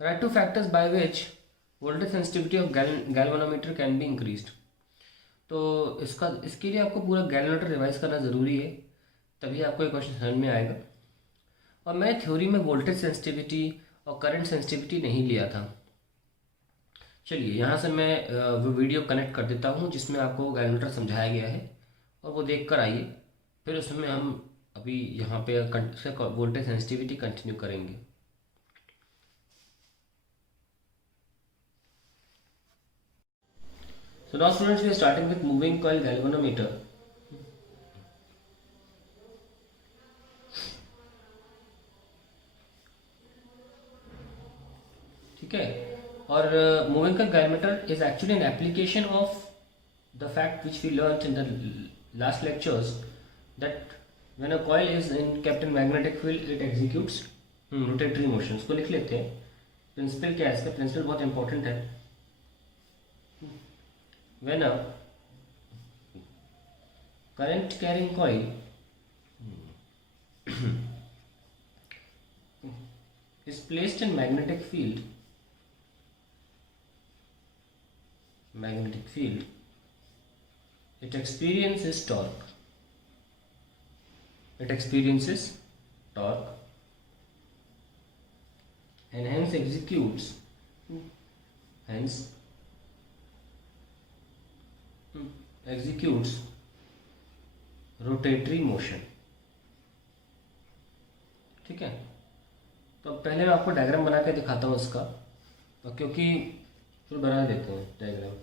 Right two factors by which voltage sensitivity of galvanometer can be increased. तो इसके लिए आपको पूरा गैल्वेनोमीटर रिवाइज करना ज़रूरी है, तभी आपको ये क्वेश्चन समझ में आएगा। और मैंने थ्योरी में वोल्टेज सेंसिटिविटी और करंट सेंसिटिविटी नहीं लिया था। चलिए यहाँ से मैं वो वीडियो कनेक्ट कर देता हूँ जिसमें आपको गैल्वेनोमीटर समझाया गया है, और वो देख कर आइए। फिर उसमें हम अभी यहाँ पे वोल्टेज सेंसिटिविटी कंटिन्यू करेंगे। So now students, we are starting with moving coil galvanometer. ठीक है, और moving coil galvanometer is actually an application of the fact which we learnt in the last lectures, that when a coil is kept in magnetic field it executes rotatory motions। को लिख लेते हैं। Principal क्या है इसका? Principal बहुत important है। when a current carrying coil is placed in magnetic field, it experiences torque, and hence executes rotatory motion. ठीक है, तो पहले मैं आपको डायग्राम बना के दिखाता हूँ इसका, और क्योंकि फिर बना देते हैं डायग्राम।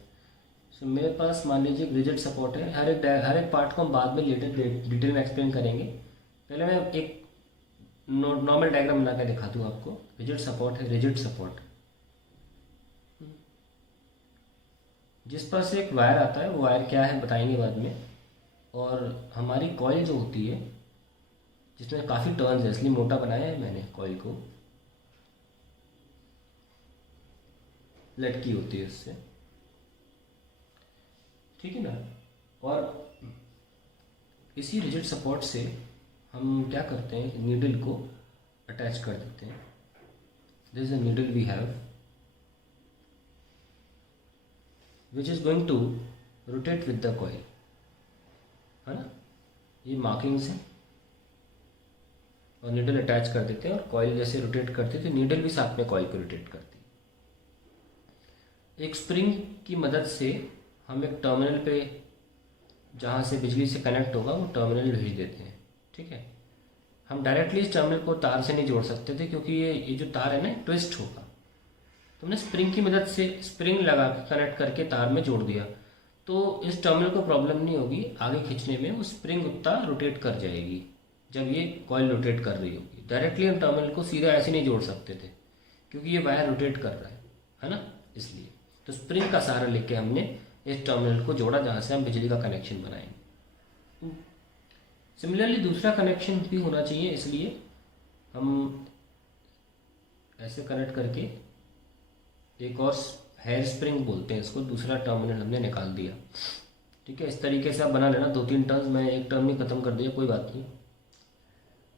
सो मेरे पास मान लीजिए एक रिजिड सपोर्ट है। हर एक पार्ट को हम बाद में लेटर डिटेल में एक्सप्लेन करेंगे। पहले मैं एक नॉर्मल डायग्राम बना के दिखाता हूँ आपको। रिजिड सपोर्ट है, रिजिड सपोर्ट जिस पर से एक वायर आता है, वो वायर क्या है बताएंगे बाद में। और हमारी कॉइल जो होती है जिसमें काफ़ी टर्न्स है, इसलिए मोटा बनाया है मैंने कॉइल को, लटकी होती है इससे। ठीक है ना। और इसी रिजिड सपोर्ट से हम क्या करते हैं, नीडल को अटैच कर देते हैं। This is a needle we have which is going to rotate with the coil, है ना। ये मार्किंग्स हैं, और नीडल अटैच कर देते हैं, और कॉइल जैसे रोटेट करते थे नीडल भी साथ में कॉइल को रोटेट करती है। एक स्प्रिंग की मदद से हम एक टर्मिनल पे जहाँ से बिजली से कनेक्ट होगा वो टर्मिनल भेज देते हैं। ठीक है, हम डायरेक्टली इस टर्मिनल को तार से नहीं जोड़ सकते थे, क्योंकि ये जो तार है ना ट्विस्ट होगा। तो हमने स्प्रिंग की मदद से स्प्रिंग लगा के कनेक्ट करके तार में जोड़ दिया, तो इस टर्मिनल को प्रॉब्लम नहीं होगी आगे खींचने में। वो स्प्रिंग उतना रोटेट कर जाएगी जब ये कॉइल रोटेट कर रही होगी। डायरेक्टली हम टर्मिनल को सीधा ऐसे नहीं जोड़ सकते थे, क्योंकि ये वायर रोटेट कर रहा है ना, इसलिए। तो स्प्रिंग का सहारा लेके हमने इस टर्मिनल को जोड़ा जहाँ से हम बिजली का कनेक्शन बनाएंगे। सिमिलरली दूसरा कनेक्शन भी होना चाहिए, इसलिए हम ऐसे कनेक्ट करके एक और हेयर स्प्रिंग बोलते हैं इसको, दूसरा टर्मिनल हमने निकाल दिया। ठीक है, इस तरीके से आप बना लेना। 2-3 टर्न्स, मैंने एक टर्न ही ख़त्म कर दिया, कोई बात नहीं।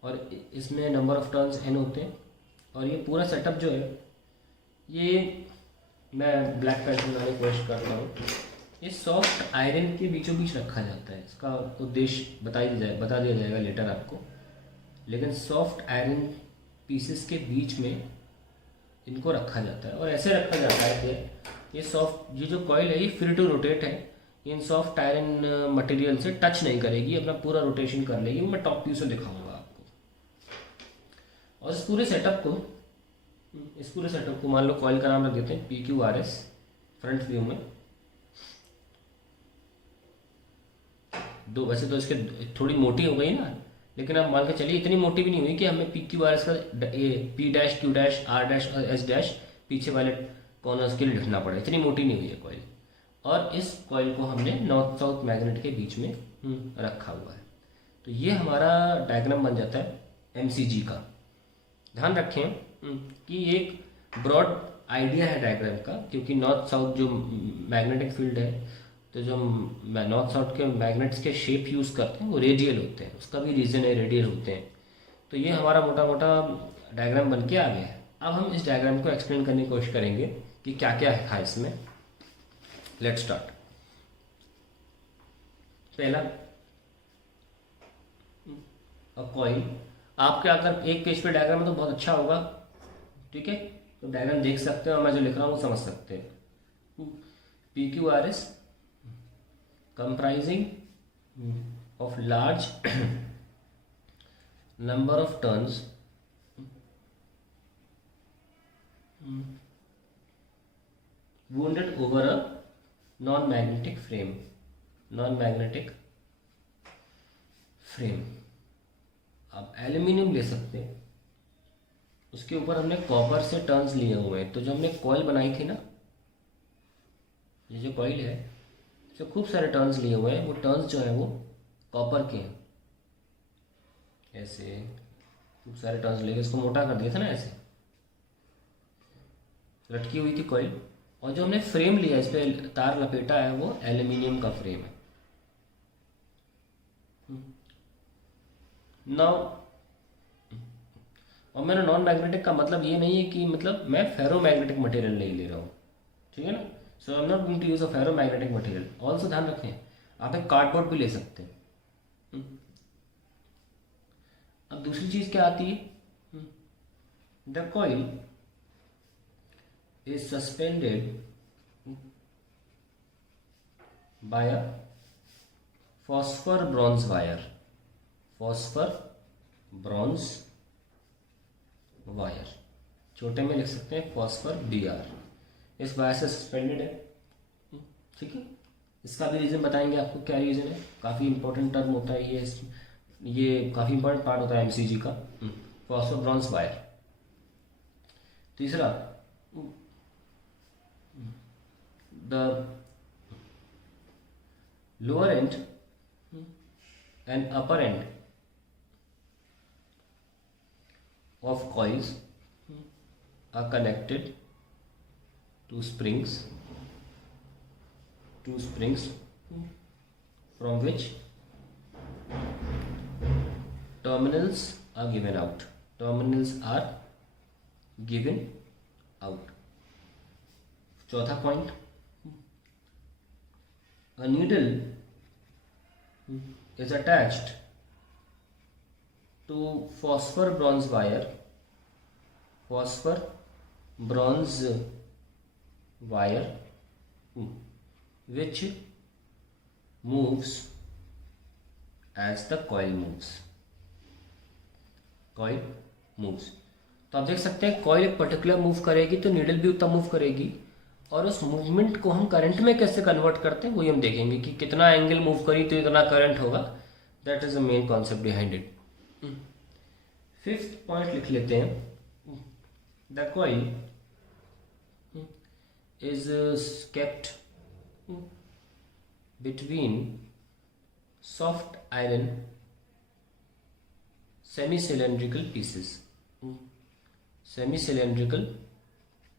और इसमें नंबर ऑफ टर्न्स n होते हैं। और ये पूरा सेटअप जो है, ये मैं ब्लैक पेन बनाने की कोशिश करता हूँ। ये सॉफ्ट आयरन के बीचों बीच रखा जाता है। इसका उद्देश्य बता दिया जाएगा लेटर आपको। लेकिन सॉफ्ट आयरन पीसेस के बीच में इनको रखा जाता है, और ऐसे रखा जाता है कि ये जो कॉइल है ये फ्री टू रोटेट है। इन सॉफ्ट आयरन मटेरियल से टच नहीं करेगी, अपना पूरा रोटेशन कर लेगी। मैं टॉप व्यू से दिखाऊंगा आपको। और इस पूरे सेटअप को मान लो कॉइल का नाम रख देते हैं PQRS फ्रंट व्यू में। वैसे तो इसके थोड़ी मोटी हो गई ना, लेकिन आप मान के चलिए इतनी मोटी भी नहीं हुई कि हमें PQRS का P' Q' R' और S' पीछे वाले कॉर्नर्स के लिए लिखना पड़ा। इतनी मोटी नहीं हुई है कॉइल। और इस कॉइल को हमने नॉर्थ साउथ मैग्नेट के बीच में रखा हुआ है। तो ये हमारा डायग्राम बन जाता है MCG का। ध्यान रखें कि एक ब्रॉड आइडिया है डायग्राम का, क्योंकि नॉर्थ साउथ जो मैग्नेटिक फील्ड है, तो जो नॉर्थ साउथ के मैग्नेट्स के शेप यूज़ करते हैं वो रेडियल होते हैं। उसका भी रीज़न है, रेडियल होते हैं। तो ये हमारा मोटा मोटा डायग्राम बन के आ गया है। अब हम इस डायग्राम को एक्सप्लेन करने की कोशिश करेंगे कि क्या क्या है इसमें। Let's start. पहला, कॉइल। आपके अगर एक पेज पे डायग्राम है तो बहुत अच्छा होगा, ठीक है, तो डायग्राम देख सकते हो और मैं जो लिख रहा हूँ वो समझ सकते हैं। P Q R S comprising of large number of turns wounded over a non-magnetic frame, non-magnetic frame। आप एल्यूमिनियम ले सकते हैं, उसके ऊपर हमने कॉपर से टर्न्स लिए हुए हैं। तो जो हमने कॉइल बनाई थी ना, ये जो कॉइल है इसमें खूब सारे टर्न्स लिए हुए हैं। वो टर्न्स जो है वो कॉपर के हैं। ऐसे खूब सारे टर्न्स लेके इसको मोटा कर दिया था ना, ऐसे लटकी हुई थी कॉइल। और जो हमने फ्रेम लिया, इस पर तार लपेटा है, वो एल्यूमिनियम का फ्रेम है। नाउ, और मैंने नॉन मैग्नेटिक का मतलब ये नहीं है कि मतलब मैं फेरो मैग्नेटिक मटेरियल नहीं ले रहा हूँ, ठीक है ना। So I am not going to use a ferromagnetic material. Also ध्यान रखें, आप एक कार्डबोर्ड भी ले सकते हैं। अब दूसरी चीज क्या आती है, the coil is suspended by a phosphor bronze wire, phosphor bronze wire, छोटे में लिख सकते हैं phosphor BR। इस वायर से सस्पेंडेड है, ठीक है। इसका भी रीज़न बताएंगे आपको, क्या रीज़न है। काफ़ी इंपॉर्टेंट टर्म होता है ये काफ़ी इंपॉर्टेंट पार्ट होता है MCG का, phosphor bronze वायर। तीसरा, the lower end and upper end of coils are connected to springs from which terminals are given out, चौथा point, a needle is attached to phosphor bronze wire, which moves as the coil moves। तो आप देख सकते हैं coil एक particular move करेगी तो needle भी उतना मूव करेगी, और उस मूवमेंट को हम करंट में कैसे कन्वर्ट करते हैं वही हम देखेंगे कि कितना एंगल मूव करी तो इतना करंट होगा। That is the main concept behind it. Fifth point लिख लेते हैं, the coil is kept between soft iron semi cylindrical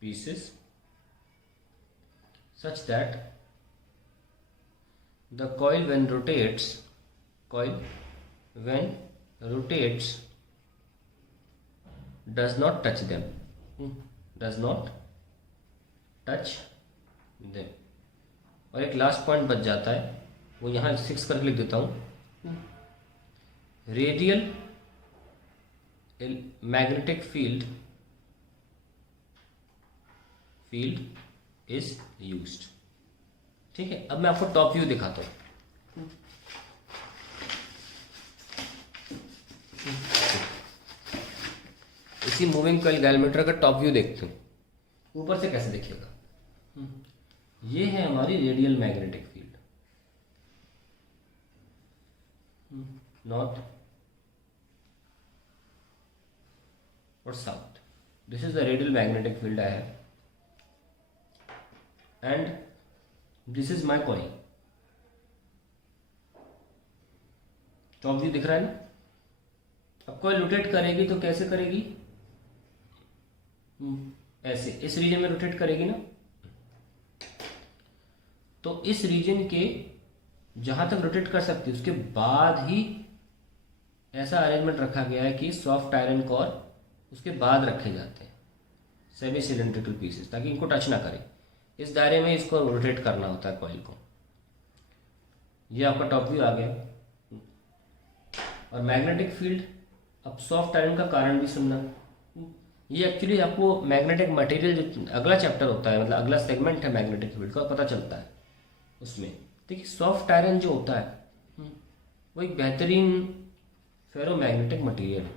pieces such that the coil when rotates does not touch them, और एक last point बच जाता है, वो यहाँ 6 करके लिख देता हूँ। Radial magnetic field is used, ठीक है। अब मैं आपको टॉप व्यू दिखाता हूँ। इसी मूविंग कॉइल गैल्वेनोमीटर का टॉप व्यू देखते हैं, ऊपर से कैसे देखिएगा। ये है हमारी रेडियल मैग्नेटिक फील्ड, नॉर्थ और south. This is the radial magnetic field I have, and this is my coil. Top view दिख रहा है ना। अब कॉइल रोटेट करेगी तो कैसे करेगी, ऐसे इस रीजन में रोटेट करेगी ना। तो इस रीजन के जहां तक रोटेट कर सकती है उसके बाद ही ऐसा अरेंजमेंट रखा गया है कि सॉफ्ट आयरन कोर उसके बाद रखे जाते हैं, सेमी सिलेंड्रिकल पीसेस, ताकि इनको टच ना करे। इस दायरे में इसको रोटेट करना होता है कॉइल को। ये आपका टॉप व्यू आ गया। और मैग्नेटिक फील्ड, अब सॉफ्ट आयरन का कारण भी सुनना। ये एक्चुअली आपको मैग्नेटिक मटेरियल जो अगला चैप्टर होता है, मतलब अगला सेगमेंट है मैग्नेटिक फील्ड का, पता चलता है उसमें। देखिए सॉफ्ट आयरन जो होता है वो एक बेहतरीन फेरो मैग्नेटिक मटीरियल है,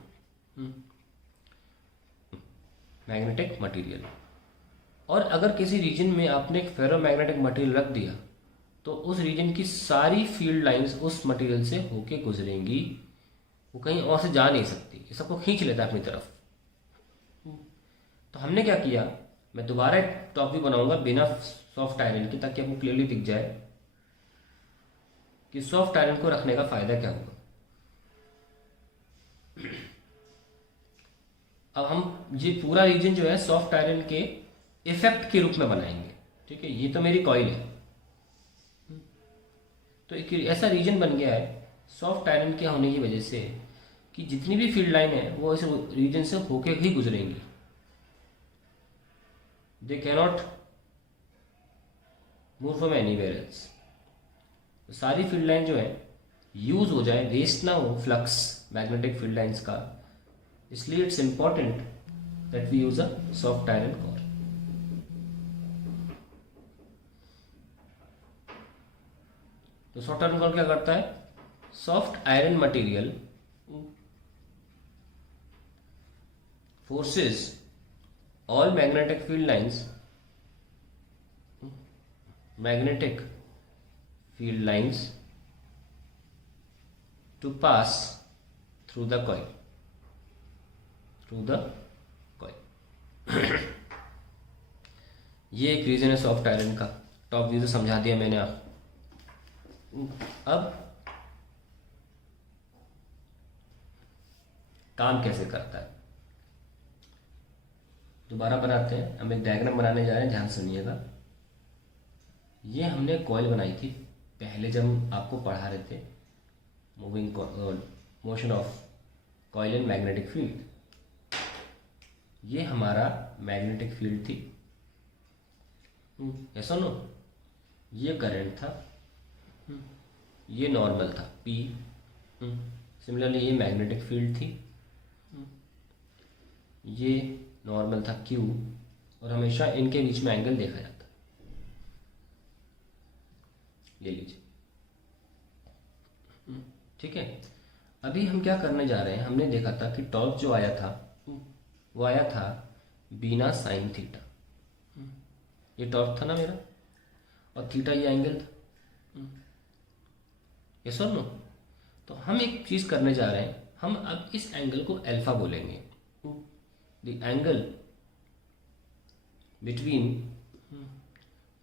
मैग्नेटिक मटीरियल। और अगर किसी रीजन में आपने एक फेरो मैग्नेटिक मटीरियल रख दिया तो उस रीजन की सारी फील्ड लाइंस उस मटीरियल से होके गुजरेंगी, वो कहीं और से जा नहीं सकती, ये सबको खींच लेता है अपनी तरफ। तो हमने क्या किया, मैं दोबारा एक टॉप व्यू बनाऊंगा बिना सॉफ्ट आयरन के, ताकि आपको क्लियरली दिख जाए कि सॉफ्ट आयरन को रखने का फायदा क्या होगा। अब हम ये पूरा रीजन जो है सॉफ्ट आयरन के इफेक्ट के रूप में बनाएंगे, ठीक है। ये तो मेरी कॉइल है, तो एक ऐसा रीजन बन गया है सॉफ्ट आयरन के होने की वजह से कि जितनी भी फील्ड लाइन है वो इस रीजन से होके ही गुजरेंगी। They cannot move from anywhere else. तो सारी फील्ड लाइन जो है यूज हो जाए, वेस्ट ना हो फ्लक्स मैग्नेटिक फील्ड लाइंस का, इसलिए it's important that we use a soft iron core. तो सॉफ्ट आयरन कोर क्या करता है, soft iron material forces all magnetic field lines to pass through the coil ये एक रीजन है सॉफ्ट आयरन का। टॉप व्यू तो समझा दिया मैंने आप। अब काम कैसे करता है दोबारा बनाते हैं। हम एक डायग्राम बनाने जा रहे हैं, ध्यान सुनिएगा। ये हमने कॉइल बनाई थी पहले जब हम आपको पढ़ा रहे थे motion of coil in magnetic field. ये हमारा मैग्नेटिक फील्ड थी, ऐसा नो, ये करंट था, ये नॉर्मल था P। सिमिलरली ये मैग्नेटिक फील्ड थी, ये नॉर्मल था Q, और हमेशा इनके बीच में एंगल देखा जाता है। ले लीजिए, ठीक है। अभी हम क्या करने जा रहे हैं, हमने देखा था कि टॉर्क जो आया था वो आया था बीना साइन थीटा। ये टॉर्क था ना मेरा, और थीटा ये एंगल था, ये सुन लो। तो हम एक चीज करने जा रहे हैं, हम अब इस एंगल को अल्फा बोलेंगे। The angle between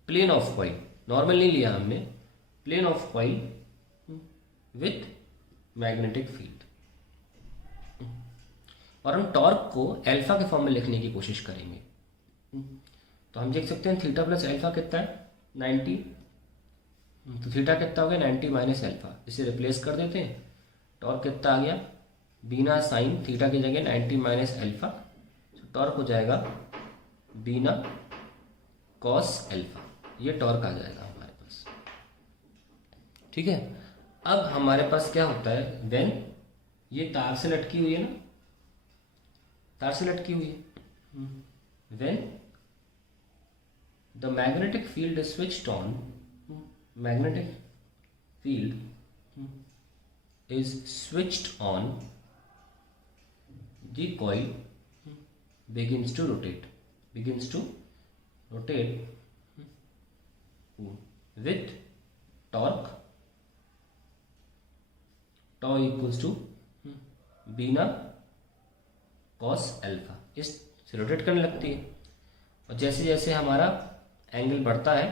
plane of coil, normal नहीं लिया हमने, plane of coil with magnetic field. और हम टॉर्क को अल्फा के फॉर्म में लिखने की कोशिश करेंगे। तो हम देख सकते हैं थीटा प्लस अल्फा कितना है, 90। तो थीटा कितना हो गया, 90 माइनस अल्फा। इसे रिप्लेस कर देते हैं, टॉर्क कितना आ गया, बीना साइन थीटा की जगह 90 माइनस अल्फा। टॉर्क हो जाएगा बीना कॉस अल्फा। ये टॉर्क आ जाएगा हमारे पास, ठीक है। अब हमारे पास क्या होता है, व्हेन ये तार से लटकी हुई है ना, तार से लटकी हुई है, when the magnetic field is switched on, magnetic field is switched on, the coil begins to rotate with torque tau equals to BINA cos alpha. इस से रोटेट करने लगती है, और जैसे जैसे हमारा एंगल बढ़ता है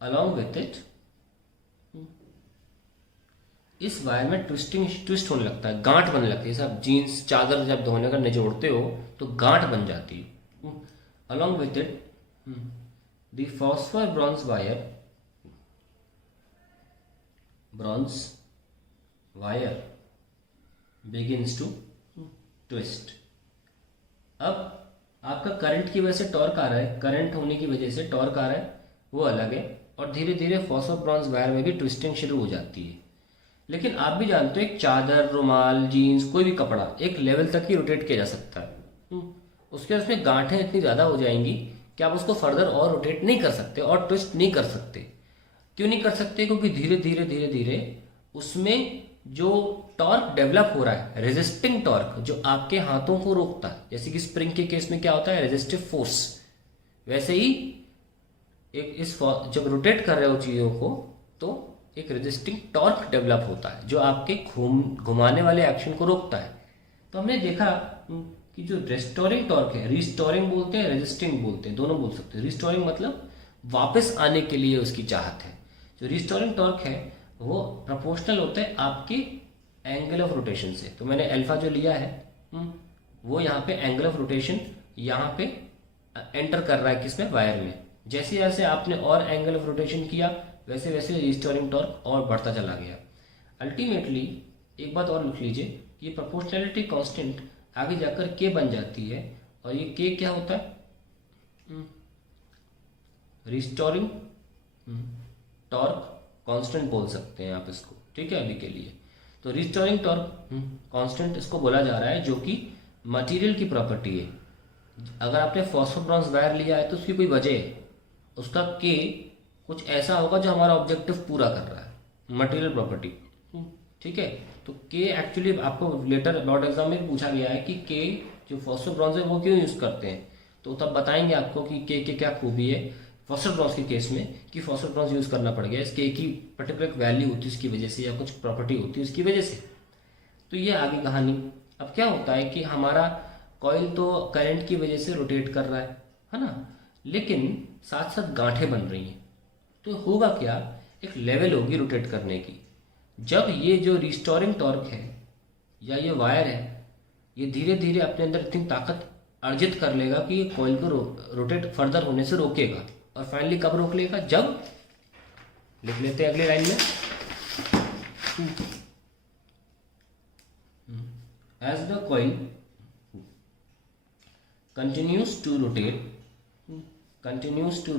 along with it इस वायर में ट्विस्ट होने लगता है, गांठ बनने लगती है। सब जीन्स चादर जब धोने का निचोड़ते हो तो गांठ बन जाती है। Along with it the phosphor bronze wire begins to twist अब आपका करंट की वजह से टॉर्क आ रहा है, करंट होने की वजह से टॉर्क आ रहा है, वो अलग है। और धीरे धीरे फॉस्फोब्रॉन्ज वायर में भी ट्विस्टिंग शुरू हो जाती है। लेकिन आप भी जानते हो एक चादर, रुमाल, जीन्स, कोई भी कपड़ा एक लेवल तक ही रोटेट किया जा सकता है। उसके उसमें गांठें इतनी ज़्यादा हो जाएंगी कि आप उसको फर्दर और रोटेट नहीं कर सकते और ट्विस्ट नहीं कर सकते। क्यों नहीं कर सकते? क्योंकि धीरे धीरे धीरे धीरे उसमें जो टॉर्क डेवलप हो रहा है, रेजिस्टिंग टॉर्क, जो आपके हाथों को रोकता है, जैसे कि स्प्रिंग के केस में क्या होता है, रेजिस्टिव फोर्स, वैसे ही एक जब रोटेट कर रहे हो चीज़ों को तो एक रेजिस्टिंग टॉर्क डेवलप होता है जो आपके घुमाने वाले एक्शन को रोकता है। तो हमने देखा कि जो रेस्टोरिंग टॉर्क है, रिस्टोरिंग बोलते हैं, रेजिस्टिंग बोलते हैं, दोनों बोल सकते हैं। रिस्टोरिंग मतलब वापस आने के लिए उसकी चाहत है। जो रिस्टोरिंग टॉर्क है वो प्रोपोर्शनल होता है आपके एंगल ऑफ रोटेशन से। तो मैंने अल्फा जो लिया है वो यहाँ पे एंगल ऑफ रोटेशन यहाँ पे एंटर कर रहा है किसमें, वायर में। जैसे जैसे आपने और एंगल ऑफ रोटेशन किया वैसे वैसे रिस्टोरिंग टॉर्क और बढ़ता चला गया। अल्टीमेटली एक बात और लिख लीजिए, ये प्रोपोर्शनैलिटी कांस्टेंट आगे जाकर के बन जाती है। और ये के क्या होता है, रिस्टोरिंग टॉर्क कांस्टेंट बोल सकते हैं आप इसको, ठीक है अभी के लिए। तो रिस्टोरिंग टॉर्क कांस्टेंट इसको बोला जा रहा है जो कि मटेरियल की प्रॉपर्टी है। अगर आपने फॉस्फोब्रॉन्ज वायर लिया है तो उसकी कोई वजह है, उसका के कुछ ऐसा होगा जो हमारा ऑब्जेक्टिव पूरा कर रहा है, मटेरियल प्रॉपर्टी, ठीक है। तो के एक्चुअली आपको लेटर बोर्ड एग्जाम में पूछा गया है कि के जो फॉस्फोब्रॉन्ज है वो क्यों यूज करते हैं, तो तब बताएंगे आपको कि के क्या खूबी है फॉस्फोब्रॉन्ज के केस में कि फॉस्फोब्रॉन्ज यूज करना पड़ गया। इस के की पर्टिकुलर वैल्यू होती है उसकी वजह से या कुछ प्रॉपर्टी होती है उसकी वजह से। तो ये आगे कहानी। अब क्या होता है कि हमारा कॉइल तो करंट की वजह से रोटेट कर रहा है ना, लेकिन साथ साथ गांठें बन रही हैं। तो होगा क्या, एक लेवल होगी रोटेट करने की। जब ये जो रिस्टोरिंग टॉर्क है या ये वायर है ये धीरे धीरे अपने अंदर इतनी ताकत अर्जित कर लेगा कि ये कॉइल को रोटेट फर्दर होने से रोकेगा। और फाइनली कब रोक लेगा, जब, लिख लेते हैं अगली लाइन में, as the coil continues to rotate continues to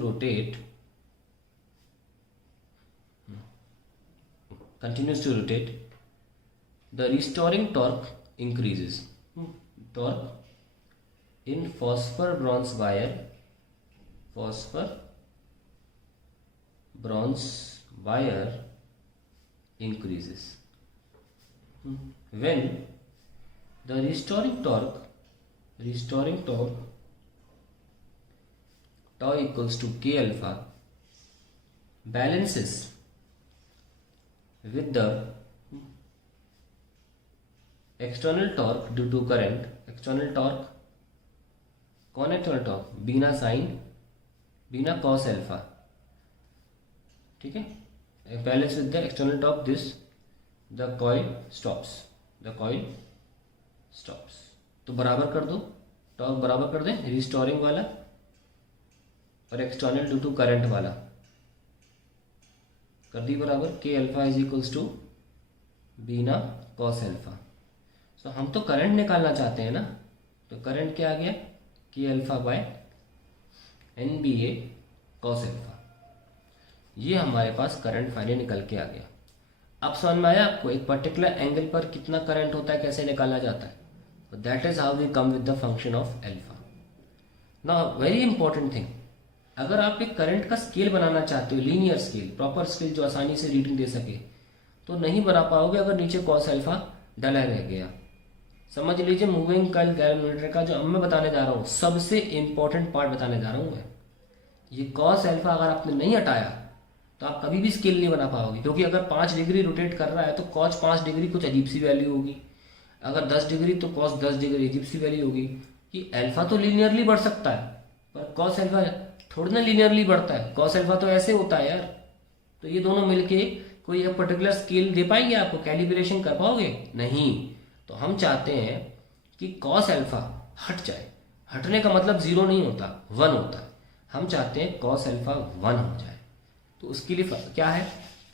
rotate the restoring torque increases. Torque in phosphor bronze wire increases when the restoring torque tau equals to k alpha balances with the external torque due to current. external torque कौन है external torque, बीना sign बीना cos alpha, ठीक है। Balance with the external torque this the coil stops. तो बराबर कर दो, torque बराबर कर दें रिस्टोरिंग वाला और एक्सटर्नल ड्यू टू करंट वाला, कर दी बराबर। K alpha is equals to B N A cos alpha. So हम तो करंट निकालना चाहते हैं ना, तो करंट क्या आ गया, K alpha by N B A cos alpha. ये हमारे पास करंट फाइनली निकल के आ गया। अब समझ में आया आपको एक पर्टिकुलर एंगल पर कितना करंट होता है, कैसे निकाला जाता है। That is how we come with the function of alpha. Now very important thing, अगर आप एक करंट का स्केल बनाना चाहते हो, लीनियर स्केल, प्रॉपर स्केल जो आसानी से रीडिंग दे सके, तो नहीं बना पाओगे अगर नीचे कॉस अल्फा डला रह गया। समझ लीजिए मूविंग कॉइल गैल्वेनोमीटर का जो अब मैं बताने जा रहा हूँ सबसे इंपॉर्टेंट पार्ट बताने जा रहा हूँ मैं, ये कॉस अल्फा अगर आपने नहीं हटाया तो आप कभी भी स्केल नहीं बना पाओगे। क्योंकि अगर 5 डिग्री रोटेट कर रहा है तो कॉस 5 डिग्री कुछ अजीब सी वैल्यू होगी, अगर 10 डिग्री तो कॉस 10 डिग्री अजीब सी वैल्यू होगी। कि अल्फा तो लीनियरली बढ़ सकता है पर कॉस अल्फा थोड़ी ना लीनियरली बढ़ता है, कॉस अल्फा तो ऐसे होता है यार। तो ये दोनों मिलके कोई एक पर्टिकुलर स्केल दे पाएंगे आपको, कैलिब्रेशन कर पाओगे नहीं। तो हम चाहते हैं कि कॉस अल्फा हट जाए। हटने का मतलब 0 नहीं होता, 1 होता है। हम चाहते हैं कॉस अल्फा 1 हो जाए। तो उसके लिए क्या है,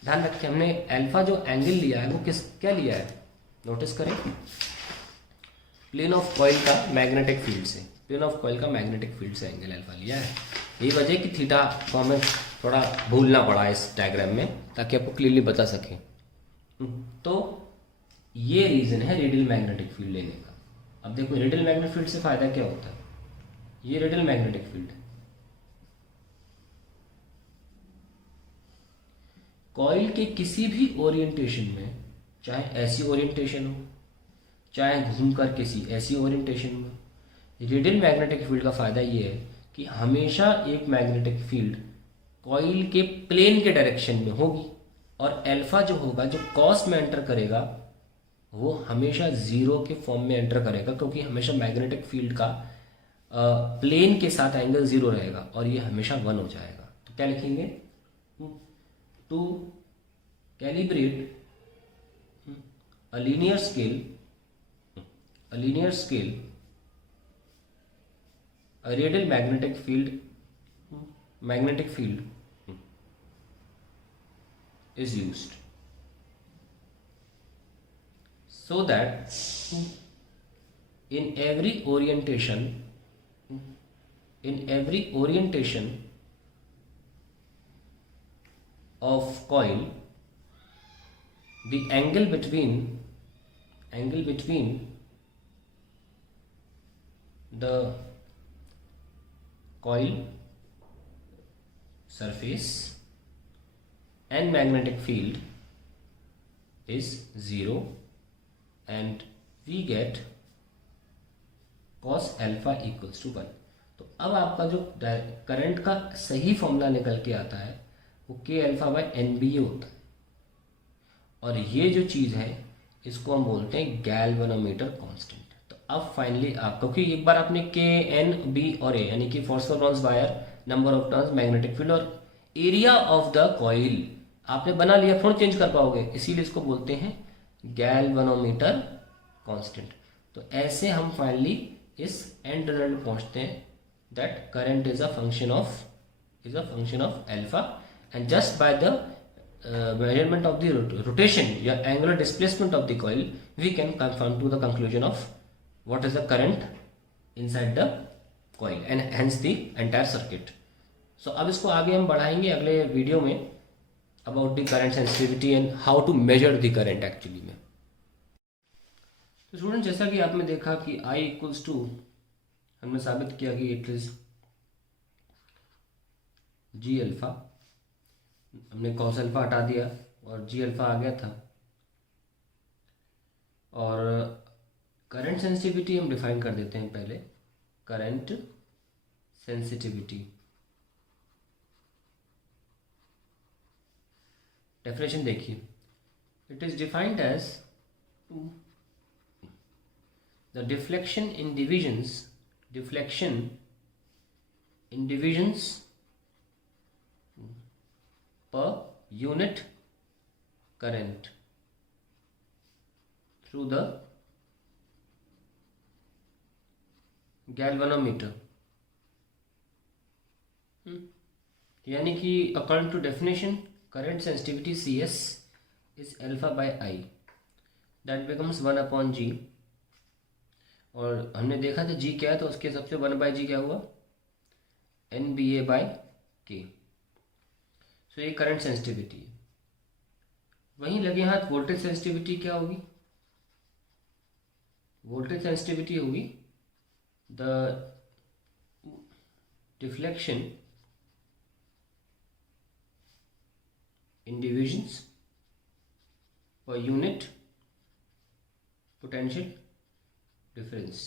ध्यान रखें, हमने अल्फा जो एंगल लिया है वो क्या लिया है, नोटिस करें, प्लेन ऑफ कॉइल का मैग्नेटिक फील्ड से। स्पिन ऑफ कॉइल का मैग्नेटिक फील्ड से एंगल अल्फा लिया है। यही वजह है कि थीटा को हमें थोड़ा भूलना पड़ा इस डायग्राम में, ताकि आपको क्लियरली बता सके। तो ये रीज़न है रेडियल मैग्नेटिक फील्ड लेने का। अब देखो रेडियल मैग्नेटिक फील्ड से फ़ायदा क्या होता है। ये रेडियल मैग्नेटिक फील्ड कॉइल के किसी भी ओरिएंटेशन में, चाहे ऐसी ओरिएंटेशन हो चाहे घूमकर किसी ऐसी ओरिएंटेशन में, रेडियल मैग्नेटिक फील्ड का फ़ायदा ये है कि हमेशा एक मैग्नेटिक फील्ड कॉइल के प्लेन के डायरेक्शन में होगी, और अल्फा जो होगा, जो कॉस में एंटर करेगा, वो हमेशा ज़ीरो के फॉर्म में एंटर करेगा, क्योंकि हमेशा मैग्नेटिक फील्ड का प्लेन के साथ एंगल ज़ीरो रहेगा और ये हमेशा 1 हो जाएगा। तो क्या लिखेंगे, to calibrate a linear scale a radial magnetic field is used so that in every orientation of coil, the angle between the coil surface and magnetic field is 0, and we get cos alpha equals to 1। तो अब आपका जो current का सही formula निकल के आता है वो k अल्फा बाय NBA होता है, और ये जो चीज़ है इसको हम बोलते हैं गैल्वेनोमीटर कांस्टेंट। तो अब फाइनली आप, क्योंकि एक बार आपने के एन बी और ए यानी कि फोर्स पर turns wire, number of turns, magnetic field और एरिया ऑफ द कॉइल आपने बना लिया, थोड़ा चेंज कर पाओगे, इसीलिए इसको बोलते हैं गैल्वेनोमीटर कांस्टेंट। तो ऐसे हम फाइनली इस एंड रिजल्ट पहुंचते हैं that current is a function of alpha, and just by the measurement of the rotation या angular displacement of the coil, we can come to the conclusion of what is the current inside the coil and hence the entire circuit. So अब इसको आगे हम बढ़ाएंगे अगले video में about the current sensitivity and how to measure the current actually में। तो student, जैसा कि आपने देखा कि I equals to, हमने साबित किया कि इट इज G अल्फा, हमने कॉस अल्फा हटा दिया और जी अल्फा आ गया था। और करंट सेंसिटिविटी हम डिफाइन कर देते हैं पहले। करंट सेंसिटिविटी डेफिनेशन देखिए, it is defined as the deflection in divisions per unit current through the galvanometer। यानी कि according to definition current sensitivity CS is alpha by I, that becomes 1/G। और हमने देखा था G क्या है, तो उसके हिसाब से 1/G क्या हुआ, NBA/K। तो ये करंट सेंसिटिविटी है। वहीं लगे हाथ वोल्टेज सेंसिटिविटी क्या होगी, वोल्टेज सेंसिटिविटी होगी the deflection in divisions per unit potential difference.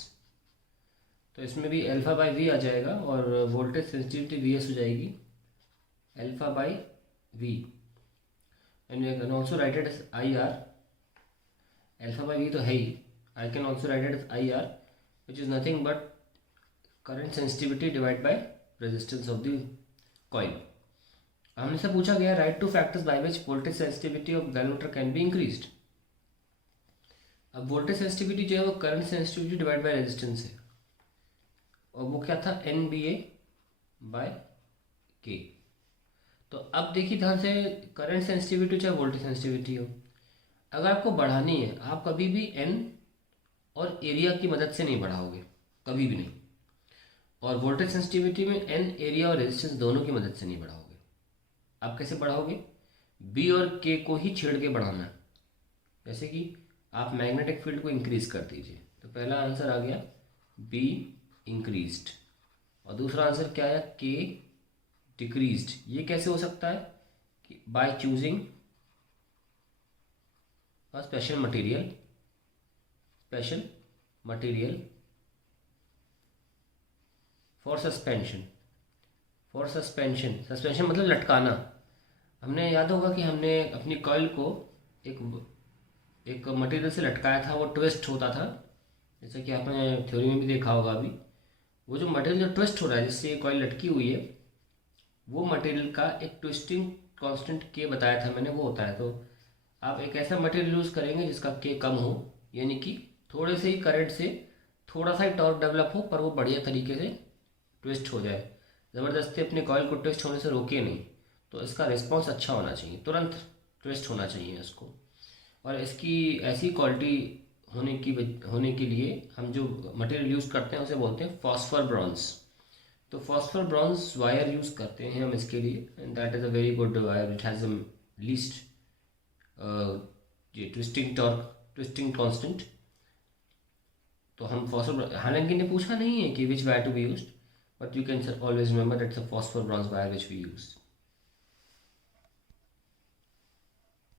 तो इसमें भी अल्फा बाय वी आ जाएगा और वोल्टेज सेंसिटिविटी VS हो जाएगी alpha by V, and we can also write it as IR। alpha by V तो है ही, I can also write it as IR, which is nothing but current sensitivity divided by resistance of the coil। हमने से पूछा गया write two factors by which voltage sensitivity of galvanometer can be increased। अब voltage sensitivity जो है वो current sensitivity divided by resistance है, और वो क्या था NBA/K। तो अब देखिए ध्यान से, करंट सेंसिटिविटी चाहे वोल्टेज सेंसिटिविटी हो, अगर आपको बढ़ानी है आप कभी भी एन और एरिया की मदद से नहीं बढ़ाओगे, कभी भी नहीं। और वोल्टेज सेंसिटिविटी में एन, एरिया और रेजिस्टेंस दोनों की मदद से नहीं बढ़ाओगे। आप कैसे बढ़ाओगे? बी और के को ही छेड़ के बढ़ाना है। जैसे कि आप मैग्नेटिक फील्ड को इंक्रीज कर दीजिए, तो पहला आंसर आ गया बी इंक्रीज्ड, और दूसरा आंसर क्या आया? के डिक्रीज्ड। ये कैसे हो सकता है? कि by choosing a special material for suspension. Suspension मतलब लटकाना। हमने याद होगा कि हमने अपनी कॉइल को एक एक मटेरियल से लटकाया था, वो ट्विस्ट होता था, जैसे कि आपने थ्योरी में भी देखा होगा। अभी वो जो मटेरियल जो ट्विस्ट हो रहा है, जिससे ये कॉइल लटकी हुई है, वो मटेरियल का एक ट्विस्टिंग कांस्टेंट के बताया था मैंने, वो होता है। तो आप एक ऐसा मटेरियल यूज़ करेंगे जिसका के कम हो, यानी कि थोड़े से ही करंट से थोड़ा सा ही टॉर्क डेवलप हो, पर वो बढ़िया तरीके से ट्विस्ट हो जाए। ज़बरदस्ती अपने कॉइल को ट्विस्ट होने से रोके नहीं, तो इसका रिस्पॉन्स अच्छा होना चाहिए, तुरंत ट्विस्ट होना चाहिए इसको। और इसकी ऐसी क्वालिटी होने के लिए हम जो मटेरियल यूज़ करते हैं उसे बोलते हैं फॉस्फर ब्रॉन्ज। तो फॉस्फर ब्रॉन्ज वायर यूज़ करते हैं हम इसके लिए, and that is a very good wire, it has least ये ट्विस्टिंग कांस्टेंट। तो हम फॉस्फर, हालांकि इन्हें पूछा नहीं है कि which wire to be used, but you can always remember that's a phosphor bronze wire which we use.